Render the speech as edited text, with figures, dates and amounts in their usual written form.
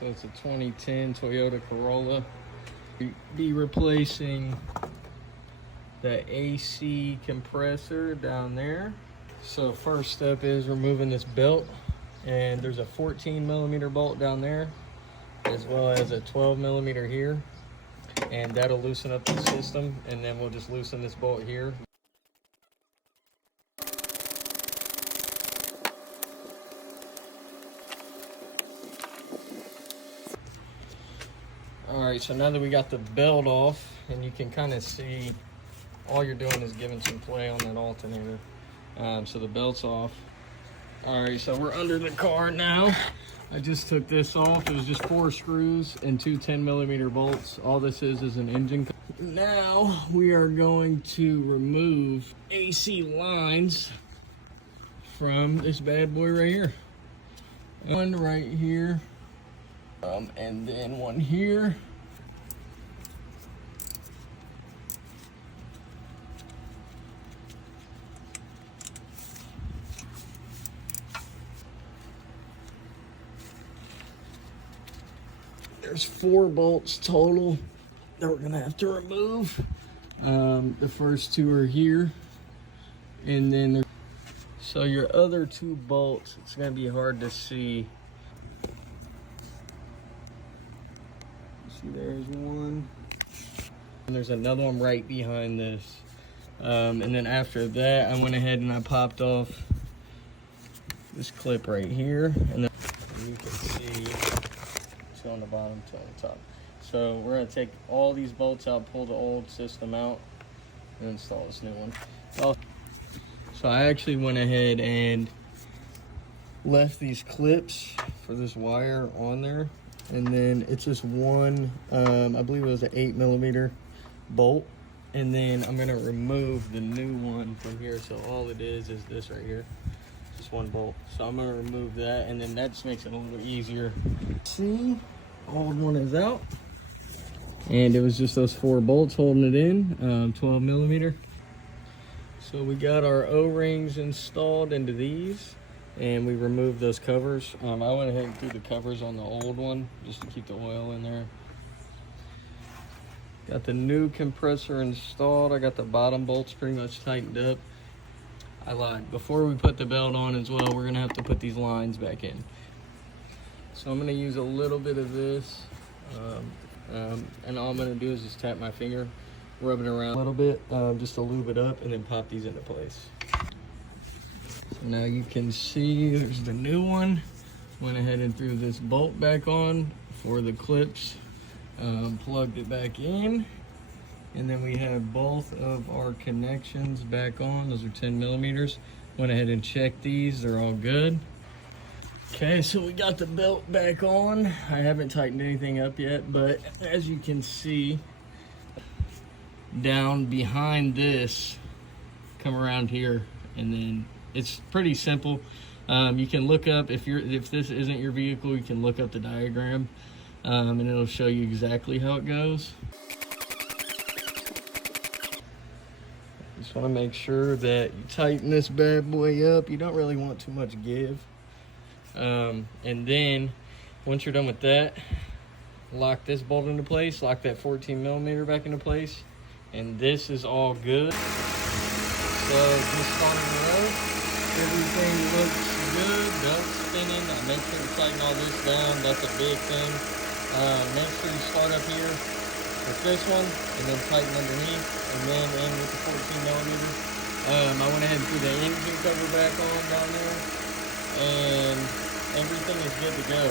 So it's a 2010 Toyota Corolla. Be replacing the AC compressor down there. So first step is removing this belt, and there's a 14mm bolt down there as well as a 12mm here, and that'll loosen up the system, and then we'll just loosen this bolt here. Alright, so now that we got the belt off, and you can kind of see all you're doing is giving some play on that alternator. So the belt's off. Alright, so we're under the car now. I just took this off. It was just 4 screws and 2 10mm bolts. All this is an engine. Now we are going to remove AC lines from this bad boy right here. One right here, and then one here. There's 4 bolts total that we're gonna have to remove. The first 2 are here, and then so your other 2 bolts, it's gonna be hard to see. See, there's one, and there's another one right behind this. And then after that, I went ahead and I popped off this clip right here, and then you can see two on the bottom, two on the top. So we're gonna take all these bolts out, pull the old system out, and install this new one. So I actually went ahead and left these clips for this wire on there, and then it's just one, I believe it was an 8mm bolt, and then I'm gonna remove the new one from here. So all it is this right here, just one bolt. So I'm gonna remove that, and then that just makes it a little easier. See, old one is out, and it was just those 4 bolts holding it in, 12mm. So we got our O-rings installed into these, and we removed those covers. I went ahead and threw the covers on the old one just to keep the oil in there. Got the new compressor installed. I got the bottom bolts pretty much tightened up. I lied. Before we put the belt on as well, we're gonna have to put these lines back in. So I'm gonna use a little bit of this, and all I'm gonna do is just tap my finger, rub it around a little bit, just to lube it up, and then pop these into place. So now you can see there's the new one. Went ahead and threw this bolt back on for the clips, plugged it back in, and then we have both of our connections back on. Those are 10mm. Went ahead and checked these, they're all good. Okay, so we got the belt back on. I haven't tightened anything up yet, but as you can see, down behind this, come around here, and then it's pretty simple. You can look up, if this isn't your vehicle, you can look up the diagram, and it'll show you exactly how it goes. Just want to make sure that you tighten this bad boy up. You don't really want too much give. And then once you're done with that, lock this bolt into place, lock that 14mm back into place, and this is all good. So just on the road, everything looks good. Belt spinning. I make sure to tighten all this down. That's a big thing. Make sure you start up here with this one, and then tighten underneath, and then in with the 14mm. I went ahead and threw the engine cover back on down there, and everything is good to go.